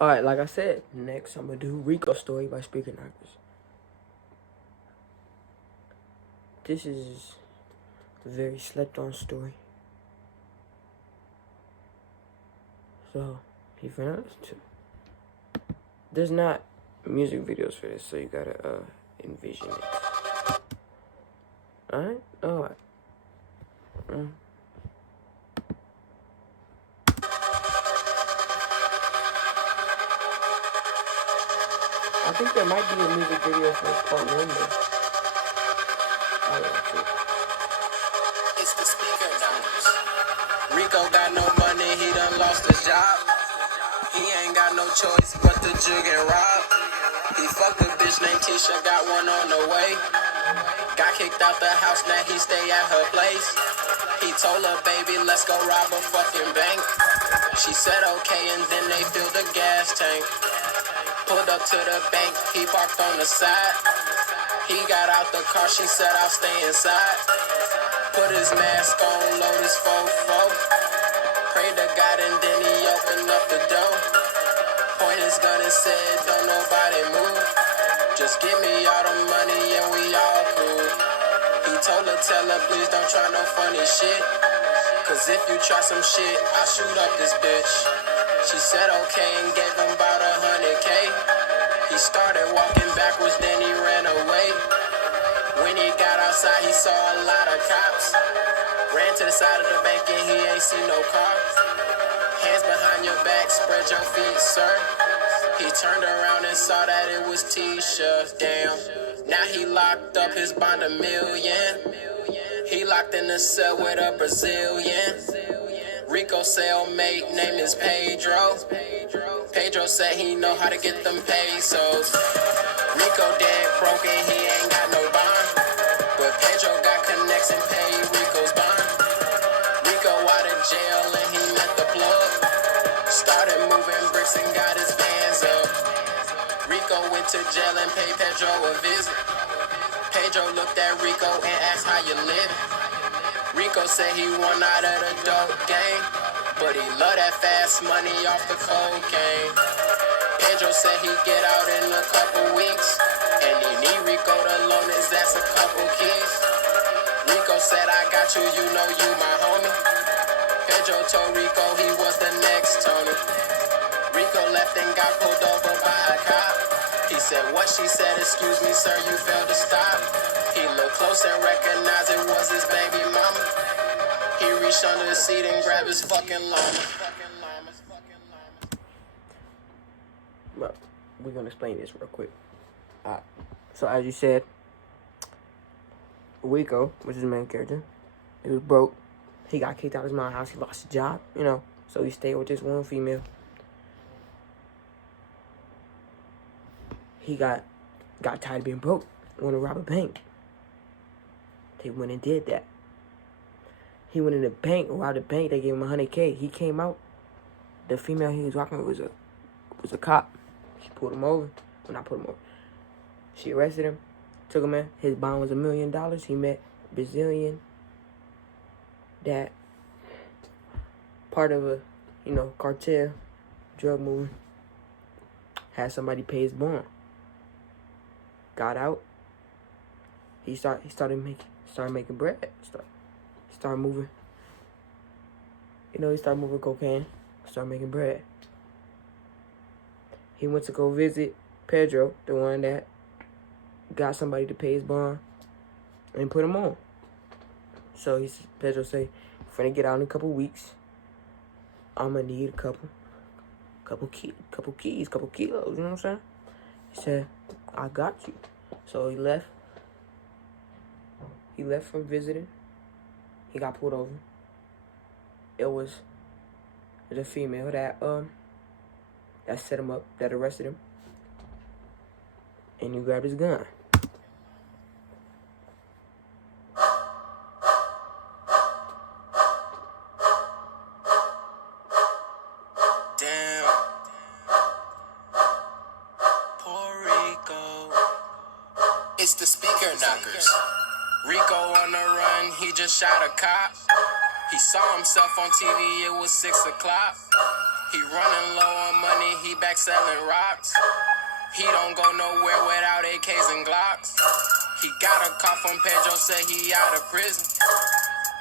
Alright, like I said, next I'm gonna do Rico Story by Speaker Knockers. This is a very slept on story. So, if you're not listening to, there's not music videos for this, so you gotta envision it. Alright? Alright. I think there might be a music video for part one though. It's the Speaker Knockers. Rico got no money, he done lost his job. He ain't got no choice but to jig and rob. He fucked a bitch named Tisha, got one on the way. Got kicked out the house, now he stay at her place. He told her, baby, let's go rob a fucking bank. She said okay, and then they filled the gas tank. Pulled up to the bank, he parked on the side. He got out the car, she said I'll stay inside. Put his mask on, load his fofo. Prayed to God and then he opened up the door. Point his gun and said, don't nobody move. Just give me all the money and we all cool. He told her, tell her, please don't try no funny shit. Cause if you try some shit, I'll shoot up this bitch. She said okay and gave him about 100K. He started walking backwards, then he ran away. When he got outside, he saw a lot of cops. Ran to the side of the bank and he ain't seen no car. Hands behind your back, spread your feet, sir. He turned around and saw that it was Tisha. Damn, now he locked up, his bond $1 million. He locked in the cell with a Brazilian. Rico cellmate, name is Pedro. Pedro said he know how to get them pesos. Rico dead broke and he ain't got no bond. But Pedro got connects and paid Rico's bond. Rico out of jail and he met the plug. Started moving bricks and got his bands up. Rico went to jail and paid Pedro a visit. Pedro looked at Rico and asked how you living. Rico said he won out of the dope game, but he love that fast money off the cocaine. Pedro said he get out in a couple weeks, and he need Rico to loan his ass a couple keys. Rico said, I got you, you know you my homie. Pedro told Rico he was the next Tony. Rico left and got pulled over by a cop. He said, what? She said, excuse me, sir, you failed to stop. He looked close and recognized it was his baby mama. He reached under the seat and grabbed his fucking llama. Well, we're gonna explain this real quick. So as you said, Rico, which is the main character, he was broke. He got kicked out of his mom's house. He lost his job, so he stayed with this one female. He got tired of being broke, wanted to rob a bank. He went and did that. He went in the bank, robbed the bank. They gave him 100K. He came out. The female he was rocking with was a cop. She pulled him over. Well, not pulled him over. She arrested him, took him in. His bond was $1 million. He met a Brazilian that part of a, cartel, drug movement. Had somebody pay his bond. Got out. He started making bread. Started moving. He started moving cocaine. Started making bread. He went to go visit Pedro, the one that got somebody to pay his bond and put him on. So Pedro say, "I'm finna get out in a couple weeks. I'm gonna need a couple keys, couple kilos." You know what I'm saying? He said, "I got you." So he left. He left from visiting. He got pulled over. It was the female that set him up, that arrested him, and he grabbed his gun. Damn. Poor Rico. It's the Speaker Knockers. Rico on the run, he just shot a cop. He saw himself on TV, it was 6 o'clock. He running low on money, he back selling rocks. He don't go nowhere without AKs and Glocks. He got a call from Pedro, say he out of prison.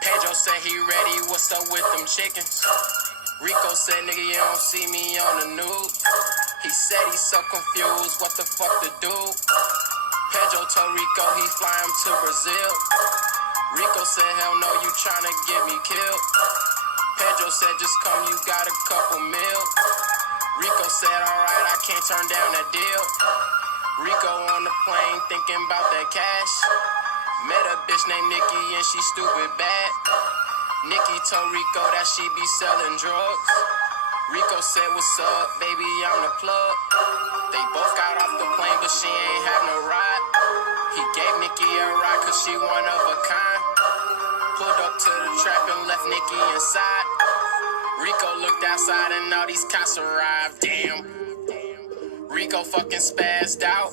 Pedro said he ready, what's up with them chickens? Rico said, nigga, you don't see me on the news. He said he's so confused, what the fuck to do? Pedro told Rico he fly him to Brazil. Rico said, hell no, you tryna get me killed. Pedro said, just come, you got a couple mil. Rico said, alright, I can't turn down that deal. Rico on the plane thinking about that cash. Met a bitch named Nikki and she stupid bad. Nikki told Rico that she be selling drugs. Rico said, what's up, baby, I'm the plug. They both got off the plane, but she ain't have no ride. He gave Nikki a ride cause she one of a kind. Pulled up to the trap and left Nikki inside. Rico looked outside and all these cops arrived, damn. Rico fucking spazzed out.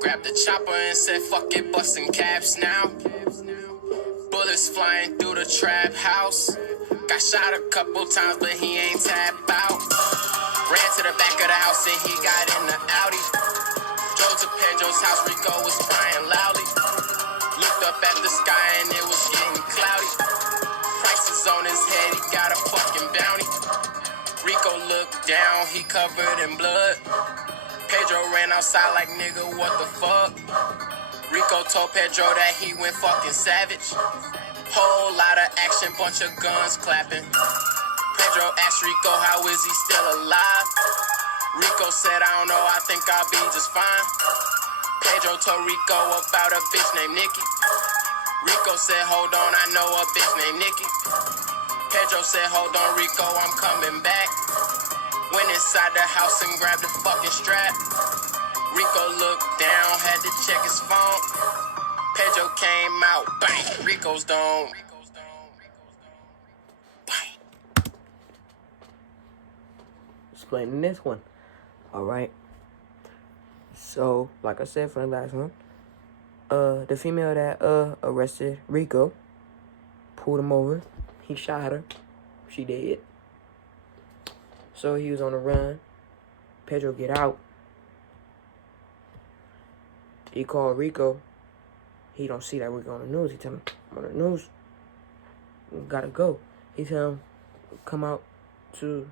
Grabbed the chopper and said, fuck it, bustin' caps now. Bullets flying through the trap house. Got shot a couple times, but he ain't tapped out. Ran to the back of the house and he got in the Audi. Drove to Pedro's house, Rico was crying loudly. Looked up at the sky and it was getting cloudy. Prices on his head, he got a fucking bounty. Rico looked down, he covered in blood. Pedro ran outside like, nigga, what the fuck? Rico told Pedro that he went fucking savage. Whole lot of action, bunch of guns clapping. Pedro asked Rico, how is he still alive? Rico said, I don't know, I think I'll be just fine. Pedro told Rico about a bitch named Nikki. Rico said, hold on, I know a bitch named Nikki. Pedro said, hold on, Rico, I'm coming back. Went inside the house and grabbed the fucking strap. Rico looked down, had to check his phone. Pedro came out, bang, Rico's dome. Bang. Explaining this one. Alright. So, like I said for the last one, the female that arrested Rico pulled him over. He shot her. She dead. So he was on the run. Pedro get out. He called Rico. He don't see that Rico on the news. He tell him, I'm on the news. We gotta go. He tell him, come out to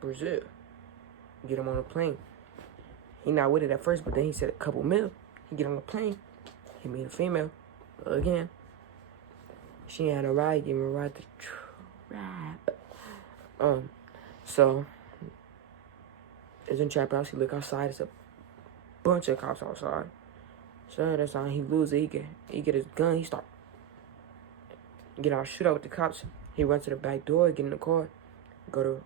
Brazil. Get him on a plane. He not with it at first, but then he said a couple mil. He get on the plane. He meet a female. Again. She had a ride. Give him a ride to the trap. So, it's in trap house. He look outside. It's a bunch of cops outside. So that's how he lose it. He get his gun. He start get out shoot out with the cops. He run to the back door, get in the car, go to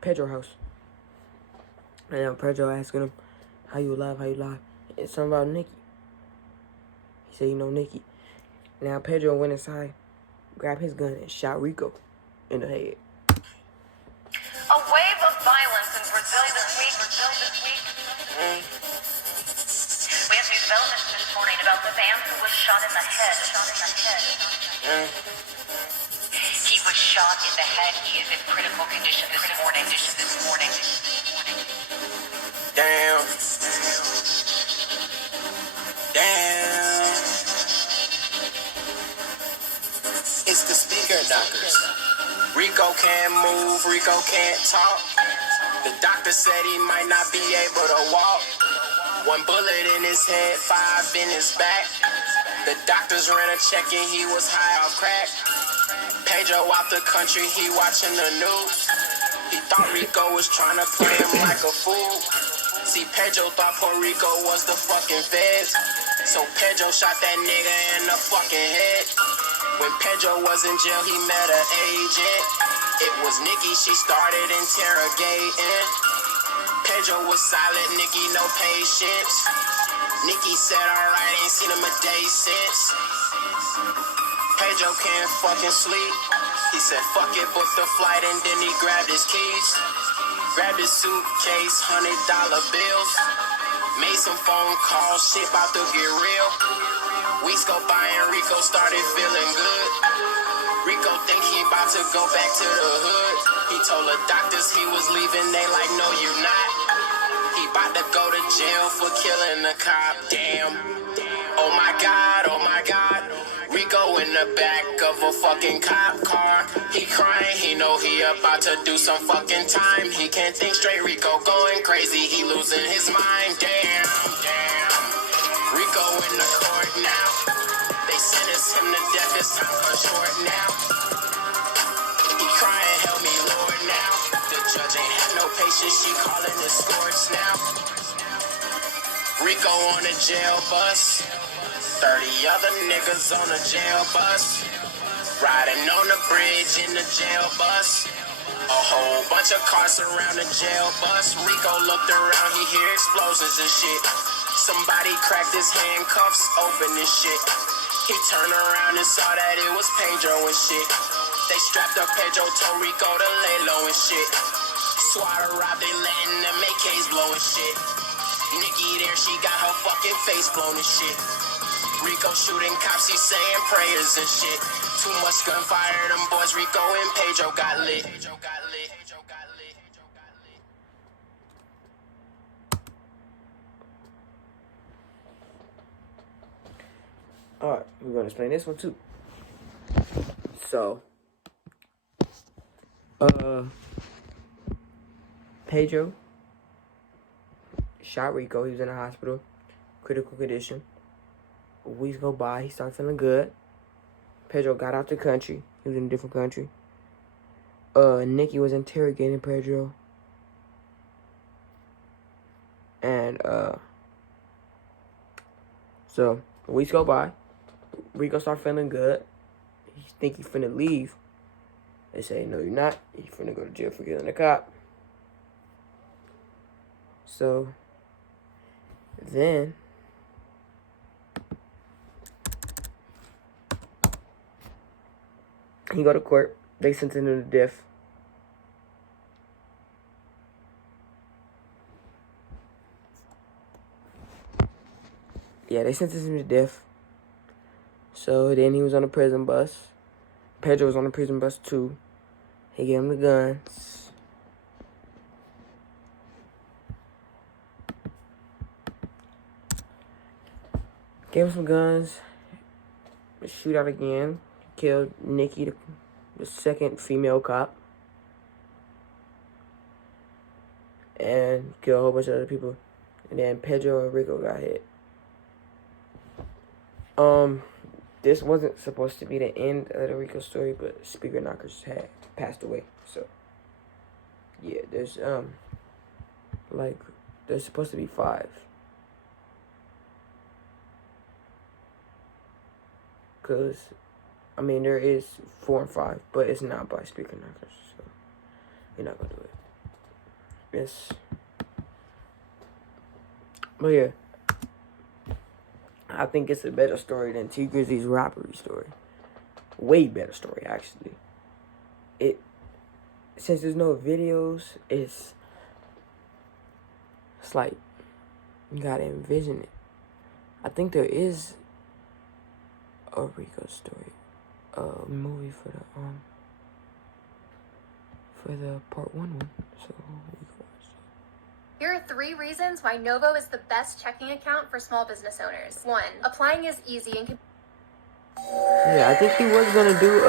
Pedro's house. And Pedro asking him, how you alive? How you alive? It's something about Nikki. He said, you know Nikki. Now Pedro went inside, grabbed his gun, and shot Rico in the head. A wave of violence in Brazil this week. We have new developments this morning about the man who was shot in the head. He was shot in the head. He is in critical condition this morning. Damn. It's the speaker knockers. Rico can't move, Rico can't talk. The doctor said he might not be able to walk. 1 bullet in his head, 5 in his back. The doctors ran a check and he was high off crack. Pedro out the country, he watching the news. He thought Rico was trying to play him like a fool. See, Pedro thought Puerto Rico was the fucking feds. So Pedro shot that nigga in the fucking head. When Pedro was in jail, he met an agent. It was Nikki, she started interrogating. Pedro was silent, Nikki no patience. Nikki said, alright, ain't seen him a day since. Pedro can't fucking sleep. He said, fuck it, booked the flight, and then he grabbed his keys. Grabbed his suitcase, $100 bills. Made some phone calls, shit about to get real. Weeks go by and Rico started feeling good. Rico think he about to go back to the hood. He told the doctors he was leaving, they like, no you not. He about to go to jail for killing the cop, damn. Oh my God, oh my God. Rico in the back of a fucking cop car. He crying, he know he about to do some fucking time. He can't think straight, Rico going crazy, he losing his mind, damn, damn. Rico in the court now. They sentence him to death, this time for short now. He crying, help me Lord now. The judge ain't had no patience, she calling his scores now. Rico on a jail bus. 30 other niggas on a jail bus. Riding on the bridge in the jail bus. A whole bunch of cars around the jail bus. Rico looked around, he hear explosions and shit. Somebody cracked his handcuffs, opened his shit. He turned around and saw that it was Pedro and shit. They strapped up Pedro, told Rico to lay low and shit. SWAT arrived, they letting them AKs blow and shit. Nikki there, she got her fucking face blown and shit. Rico shooting cops, he saying prayers and shit. Too much gunfire, them boys Rico and Pedro got lit. Alright, we're gonna explain this one too. So, Pedro shot Rico. He was in the hospital, critical condition. Weeks go by, he started feeling good. Pedro got out the country. He was in a different country. Nikki was interrogating Pedro. And, so, weeks go by. Rico started feeling good. He think he finna leave. They say, no, you're not. You finna go to jail for killing a cop. So, then, he go to court. They sentence him to death. Yeah, they sentenced him to death. So then he was on a prison bus. Pedro was on a prison bus too. He gave him the guns. Gave him some guns. Shoot out again. Killed Nikki, the second female cop. And killed a whole bunch of other people. And then Pedro and Rico got hit. This wasn't supposed to be the end of the Rico story, but Speaker Knockers had passed away. So, yeah, there's supposed to be 5. Cause, I mean, there is 4 and 5, but it's not by Speaker Knockers, so you're not gonna do it. Yes. But yeah. I think it's a better story than T Grizzly's robbery story. Way better story, actually. Since there's no videos, it's like you gotta envision it. I think there is a Rico Story movie for the part 1 one, so we can watch it. Here are 3 reasons why Novo is the best checking account for small business owners. 1, applying is easy and Yeah, I think he was gonna do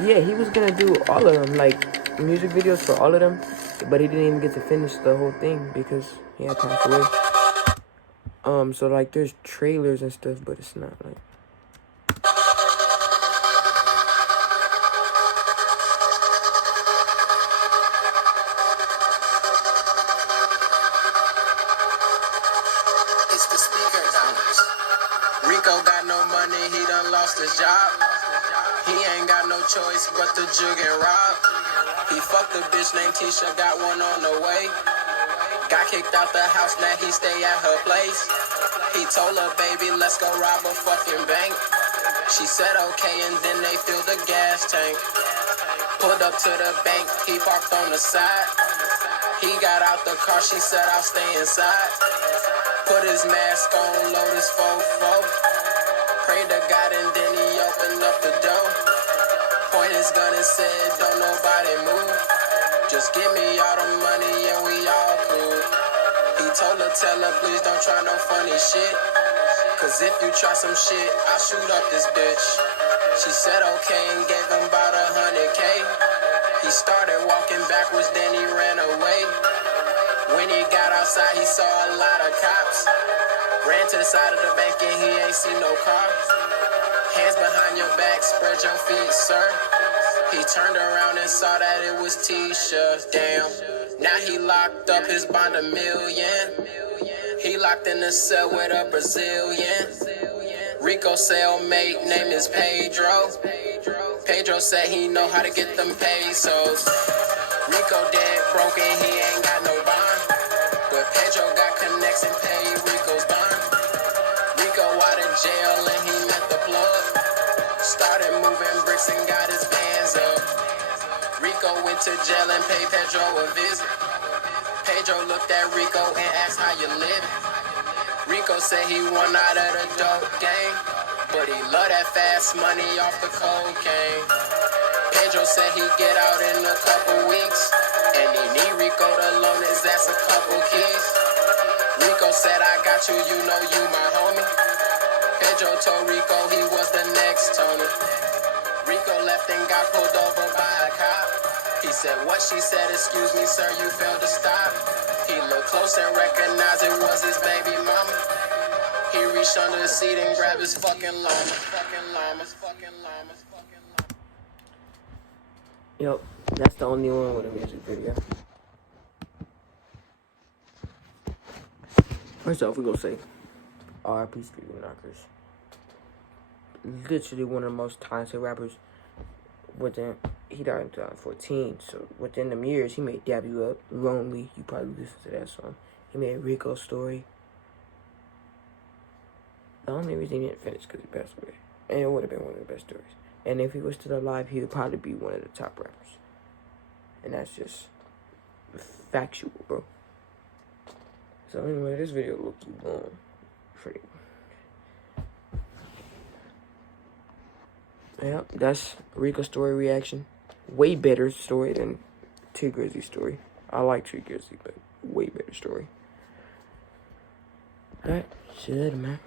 he was gonna do all of them, like music videos for all of them, but he didn't even get to finish the whole thing because he had passed away. So like there's trailers and stuff, but it's not like It's the speaker numbers. Rico got no money, he done lost his job. He ain't got no choice but to jug and rob. He fucked a bitch named Tisha, got one on the way. Got kicked out the house, now he stay at her place. He told her, baby, let's go rob a fucking bank. She said okay, and then they filled the gas tank. Pulled up to the bank, he parked on the side. He got out the car, she said I'll stay inside. Put his mask on, load his fofo. Prayed to God and then he opened up the door. Point his gun and said, don't nobody move. Just give me all the money and we all cool. He told her, tell her, please don't try no funny shit. Cause if you try some shit, I'll shoot up this bitch. She said okay and gave him about 100K. He started walking backwards, then he ran away. When he got outside, he saw a lot of cops. Ran to the side of the bank and he ain't see no car. Hands behind your back, spread your feet, sir. He turned around and saw that it was Tisha. Damn, now he locked up, his bond $1 million. He locked in the cell with a Brazilian. Rico cellmate, name is Pedro. Pedro said he know how to get them pesos. Rico dead broke and he ain't got no bond. But Pedro got connects and paid Rico's bond. Rico out of jail and he met the plug. Started moving bricks and got his bands up. Rico went to jail and paid Pedro a visit. Pedro looked at Rico and asked how you living. Rico said he won out of the dope game, but he love that fast money off the cocaine. Pedro said he'd get out in a couple weeks, and he need Rico to loan his ass a couple keys. Rico said, I got you, you know you my homie. Pedro told Rico he was the next Tony. Rico left and got pulled over by a cop. He said, what? She said, excuse me, sir, you failed to stop. He looked close and recognized it was his baby mama. He reached under the seat and grabbed his fucking llama. Yep, that's the only one with a music video. First off, we're gonna say R.I.P. Street Knockers. Literally one of the most talented rappers. He died in 2014, so within them years, he made Dab You Up, Lonely. You probably listened to that song. He made Rico Story. The only reason he didn't finish because he passed away. And it would have been one of the best stories. And if he was still alive, he would probably be one of the top rappers. And that's just factual, bro. So anyway, this video looked long. Pretty. Yeah, that's Rico Story reaction. Way better story than T Grizzly story. I like T Grizzly, but way better story. Alright, see you later, man.